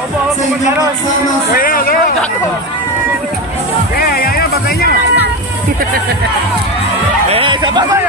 sa inyong pagsama sa Yan, bagay niya. Sa bagay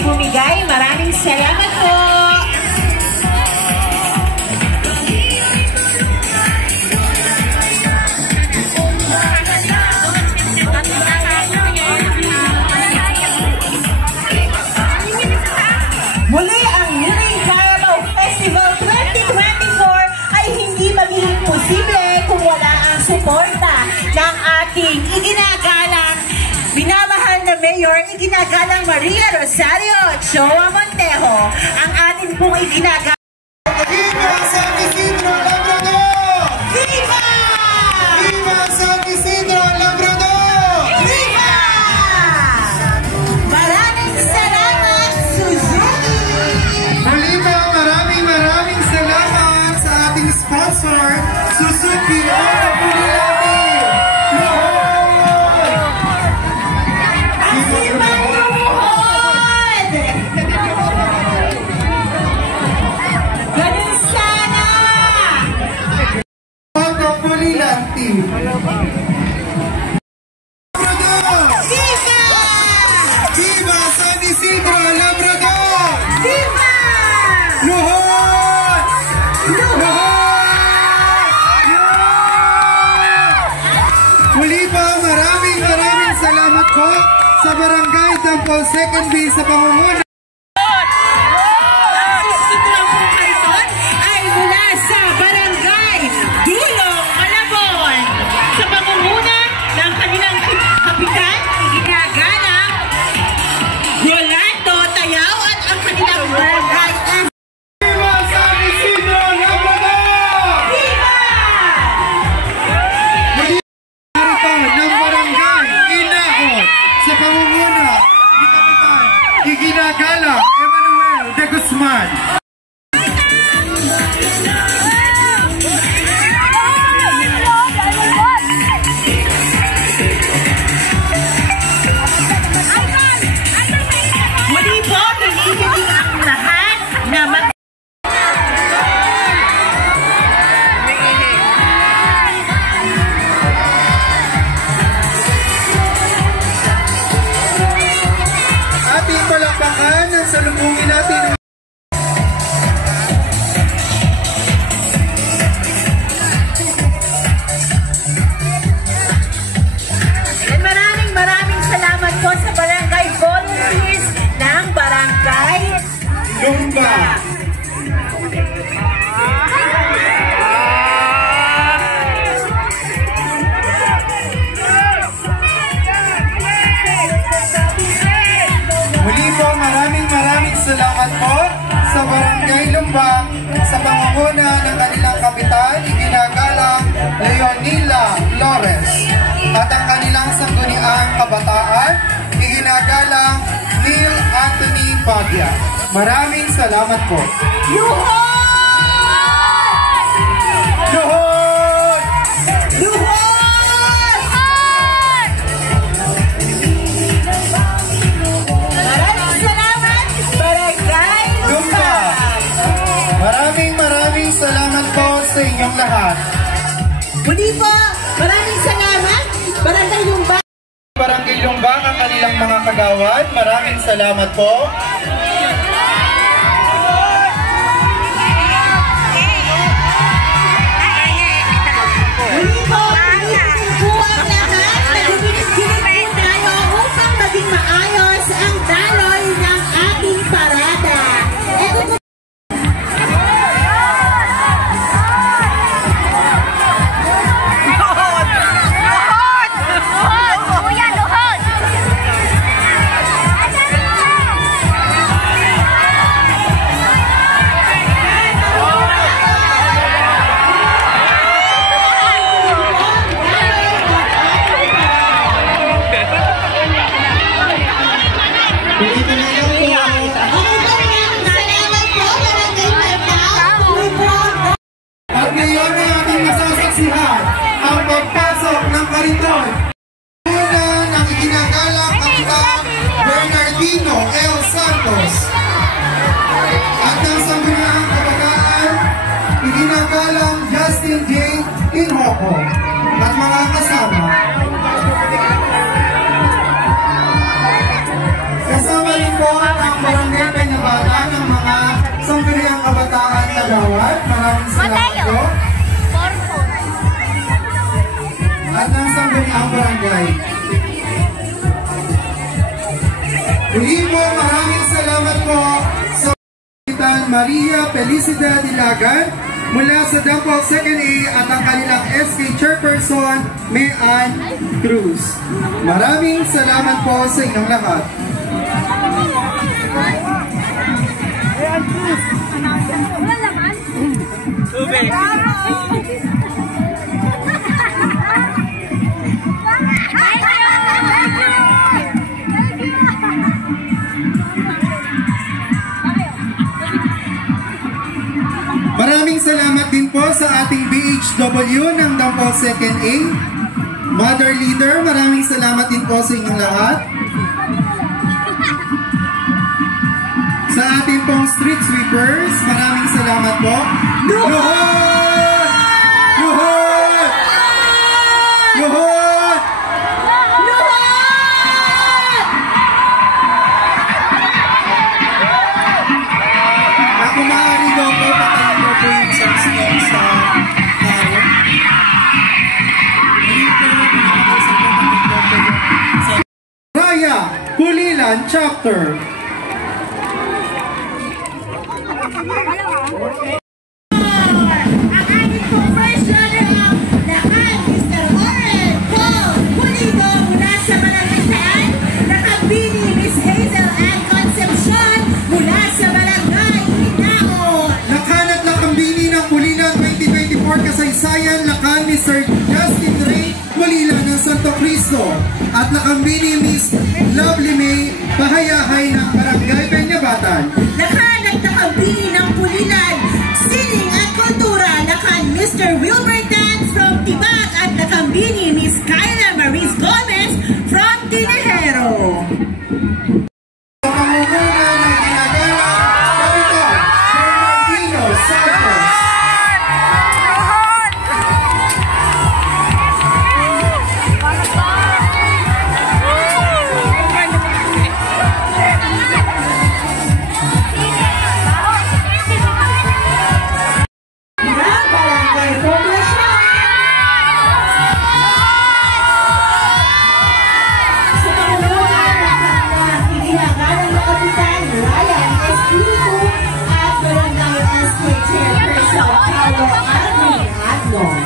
bumigay. Maraming salamat po. Muli ang Mini Carabao Festival 2024 ay hindi magiging posible kung wala ang suporta ng ating iginagalang binamahal na Mayor, iginagalang Maria Rosario Ochoa Montejo, ang atin pong iginagalang Viva San Isidro Labrador! Viva! Viva San Isidro Labrador! Viva! Maraming salamat, Suzuki! Muli po, maraming salamat sa ating sponsor, Suzuki Auto Pulilabi! Viva San Isidro Labrador! Viva! Luhod! Muli po, maraming salamat po sa Barangay Dampol 2nd B sa pamumuno. Iginagala Emmanuel de Guzman. Muli po, hinihiling ang lahat na palakpakan ang salubungin natin. And maraming salamat po sa barangay volunteers ng Barangay Lumba. Maraming salamat po sa Barangay Lumba sa pangunguna ng kanilang kapitan, iginagalang Leonila Flores, at ang kanilang sangguniang kabataan, iginagalang Neil Anthony Pagya. Maraming salamat po. Yuhon! Yuhon! Yuhon! Maraming salamat po sa inyong lahat. Muli po, maraming salamat. Barangay Lumba. Barangay Lumba, ang kanilang mga kagawad. Maraming salamat po. Maria Felicidad Ilagan mula sa Dampol 2nd A at ang kanilang SK Chairperson, Mayan Cruz. Maraming salamat po sa inyong lahat. Maraming salamat din po sa ating BHW ng Dampol 2nd A. Mother Leader, maraming salamat din po sa inyong lahat. Sa ating pong street sweepers, maraming salamat po. Luhod! Luhod! Luhod! Kung maaari daw po, patayin daw po yung substance sa araw. Raya Pulilan Chapter. Ang ating first runner-up na kay Mr. Oren Paul Pulido mula sa Malangitan, nakabini Miss Hazel Ann Concepcion mula sa Barangay Hinaon. Nakanat na kambini ng Pulilan 2024 kasaysayan lakan ni Sir Justin Ray Pulilan ng Santo Cristo at nakambini Miss Lovely May Pahayahay ng Barangay Peñabatan. Nakanat na kambini ng Pulilan Sining at Kultura nakan Mr. Wilbert Dance from Tibag at nakambini Miss Kyla Maris Gomez from Tinejero. Sa pamumuno ng ginagawa, Kapitan Bernardino Santos. Barangay Poblacion. Sa pamumuno ng iginagalang na Kapitan Ryan Espiritu at Barangay SK Chairperson Paulo Armin Adlon.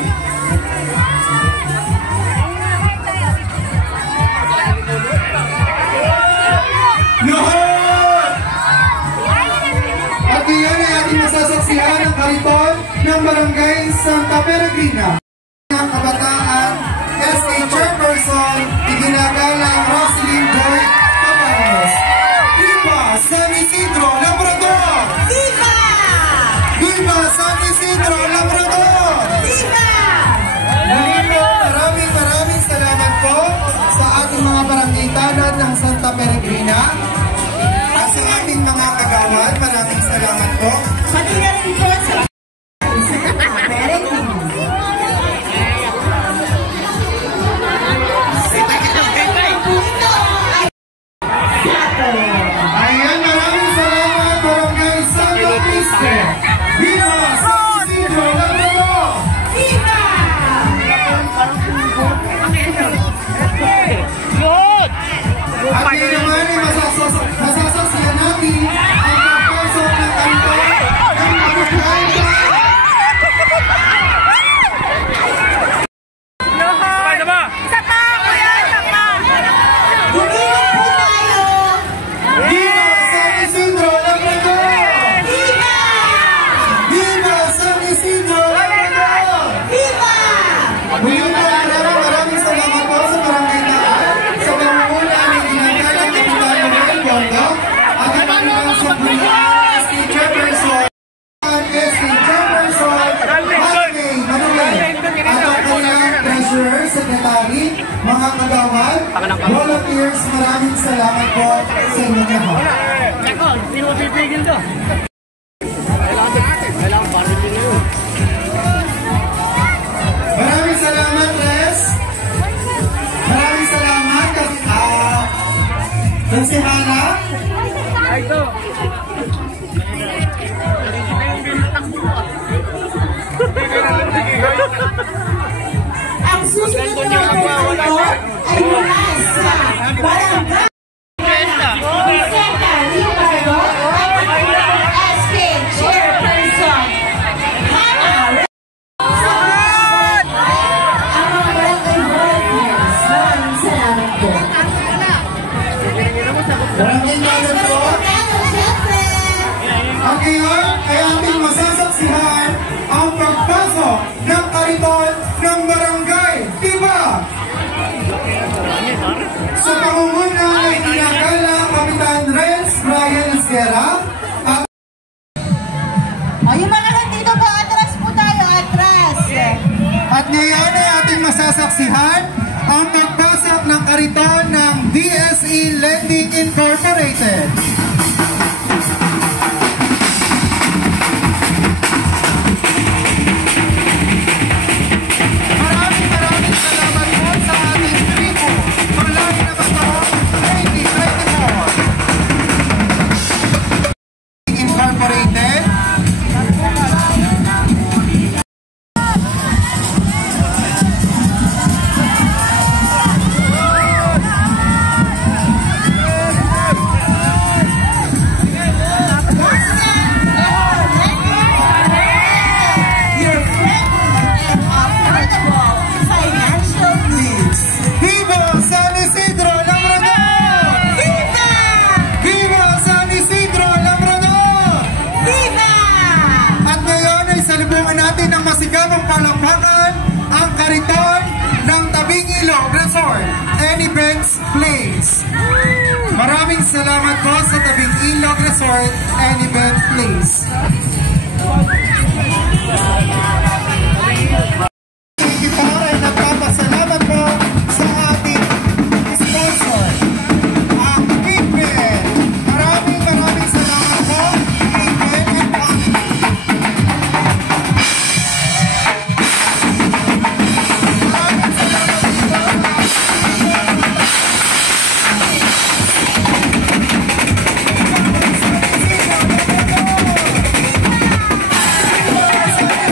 Luhod! At iyan ay ating masasaksihan ang kariton ng Barangay Santa Peregrina. Ang kabataan, SK Chairperson, iginagalang Roslyn Boy Cabanos. Viva San Isidro Labrador! Viva! Viva San Isidro Labrador! Viva! Maraming salamat po sa ating mga barangay tanod ng Santa Peregrina at sa ating mga kagawad. Maraming salamat po. Pati na rin po sa Peregrino. Sa pagkakataon po ito ay Sato. Ayan, maraming salamat Barangay Santo Cristo. Viva San Isidro Labrador! Viva! At yun naman ay masasaksihan natin ang pagpasok ng kariton ng barangay. Bumili po tayo! Viva San Isidro Labrador! Viva! Viva San Isidro Labrador! Viva! Muli po maraming salamat po sa barangay Taan sa pamumuna ng ginagalang Kapitan Manuel Bongo at ang kanilang sampulan SK Chairperson Hasmay Manuel at ang kanilang treasurer, secretary, mga kagawad, volunteers, maraming salamat po sa inyong lahat. Maraming salamat, Res. Maraming salamat, Konsehala. Ang susunod na ito ay mula sa Barangay Santa Ricardo at SK ngayon ay ating masasaksihan ang pagpasok ng kariton ng barangay Tiba. Sa pangunguna ay tinagalang Kapitan Renz Brian Sierra at Yung mga nandito po, atras po tayo, atras. At ngayon ay ating masasaksihan ang pagpasok ng kariton ng DSE Lending Incorporated. Maraming salamat po sa ating tribo. Palagi na ba ito? 2024. Incorporated. Masigabong palakpakan ang kariton ng Tabing Ilog Resort and Events Place. Maraming salamat po sa Tabing Ilog Resort and Events Place. Kita ay nagpapasalamat po sa ating sponsor, ang Bigben. Maraming salamat po, Bigben and Family.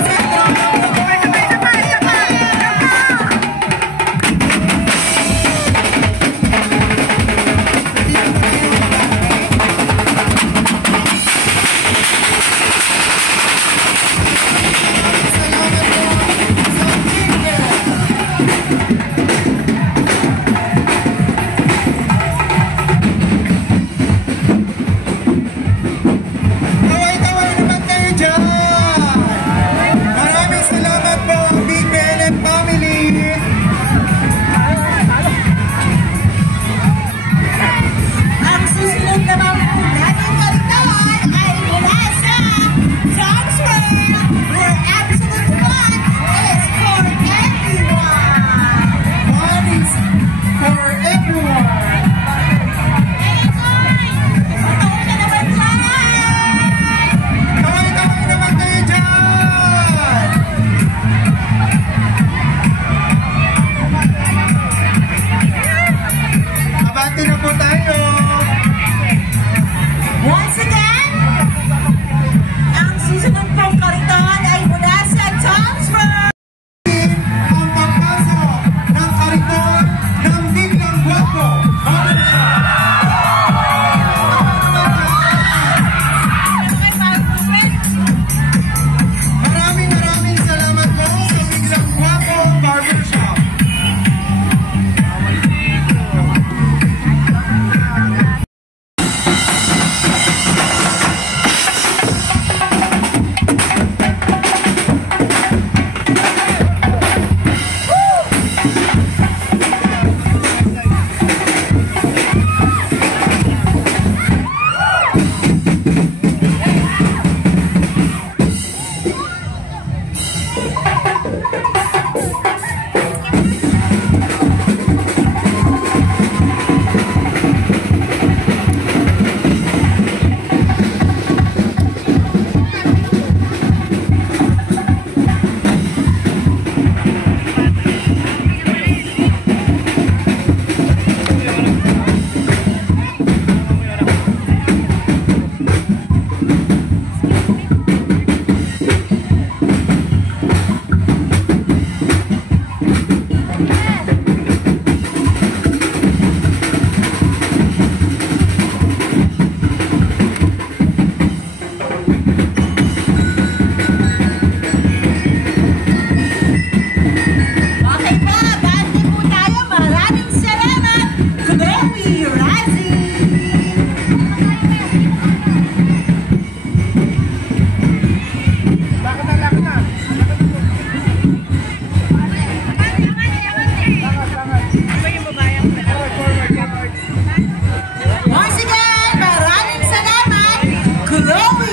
Viva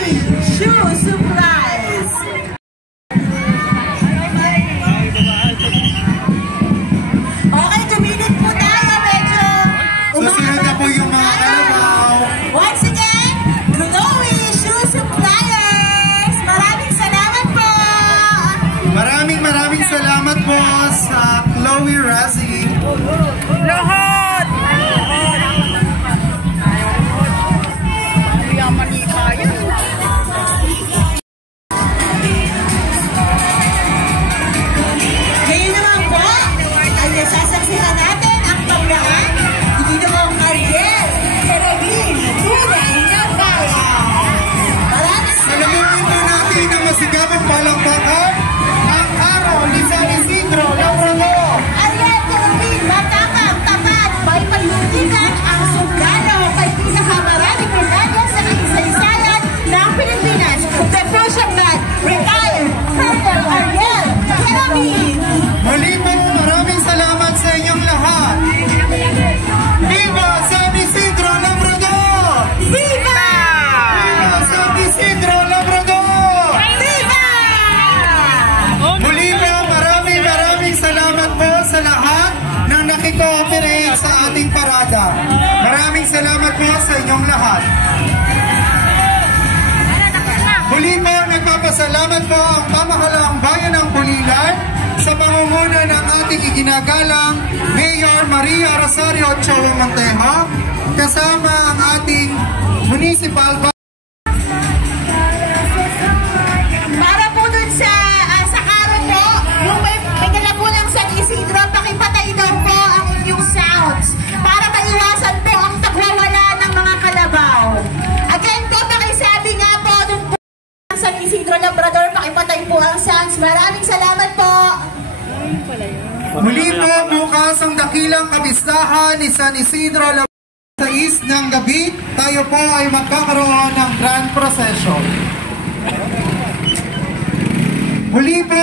Shoe Supplies. Okay, tuminit po tayo. Medyo Susunod na po yung mga kalabaw. once again, Chloe Shoe Suppliers. Maraming salamat po. Maraming salamat po sa Chloe Razzie. Lahat! Yaman ni kaya. Ngayon naman po, ay nasasaksihan natin ang pagdaan ni Ginoong Ariel Serafin Tunay na Bayan. Maraming Alamin po natin na masigabong palakpakan ang araw ni San Isidro Labrador. Ariel Serafin, matapang, tapat, may panindigan ang sundalo kay pinakamaraming medalya sa kasaysayan ng Pilipinas. The Persian Man, retired Colonel Ariel Serafin. Muli po, maraming salamat sa inyong lahat. Viva San Isidro Labrador! Viva! Viva San Isidro Labrador! Viva! Muli po, maraming salamat po sa lahat na nakikooperate sa ating parada. Maraming salamat po sa inyong lahat. Muli po, nagpapasalamat po ang pamahalaang bayan ng Pulilan sa pangunguna ng ating iginagalang Mayor Maria Rosario Ochoa Montejo, kasama ang ating municipal Para po dun sa karo po, yung may dala po ng San Isidro, pakipatay daw po ang inyong sounds para maiwasan po ang tagwawala ng mga kalabaw. Again po, pakisabi nga po dun po ang San Isidro Labrador, pakipatay po ang sounds. Maraming salamat po. Muli po, bukas ang dakilang kabistahan ni San Isidro Labrador sa east ng gabi. Tayo po ay magkakaroon ng grand procession. Muli po,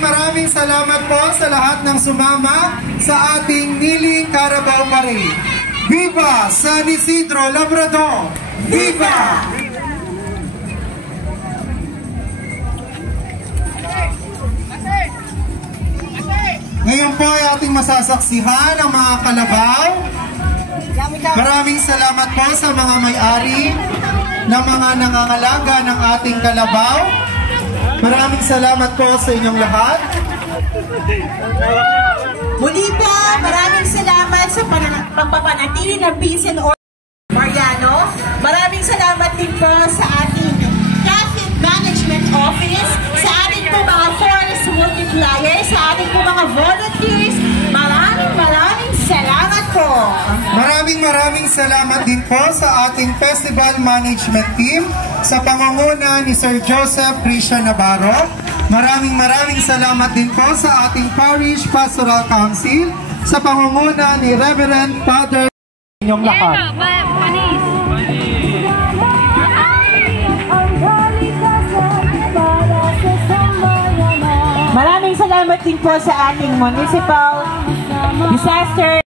maraming salamat po sa lahat ng sumama sa ating Niling Carabao Parade. Viva San Isidro Labrador! Viva! Ngayon po ay ating masasaksihan ang mga kalabaw. Maraming salamat po sa mga may-ari ng mga nangangalaga ng ating kalabaw. Maraming salamat po sa inyong lahat. Muli po, maraming salamat sa pagpapanatili ng peace and order Mariano. Maraming salamat din po sa ating Traffic Management Office, sa ating po mga forest multipliers, sa ating po mga volunteers. Maraming salamat po. Maraming salamat din po sa ating Festival Management Team sa pangunguna ni Sir Joseph Christian Navarro. Maraming salamat din po sa ating Parish Pastoral Council sa pangunguna ni Reverend Father inyong lahat. Maraming salamat din po sa ating Municipal Disaster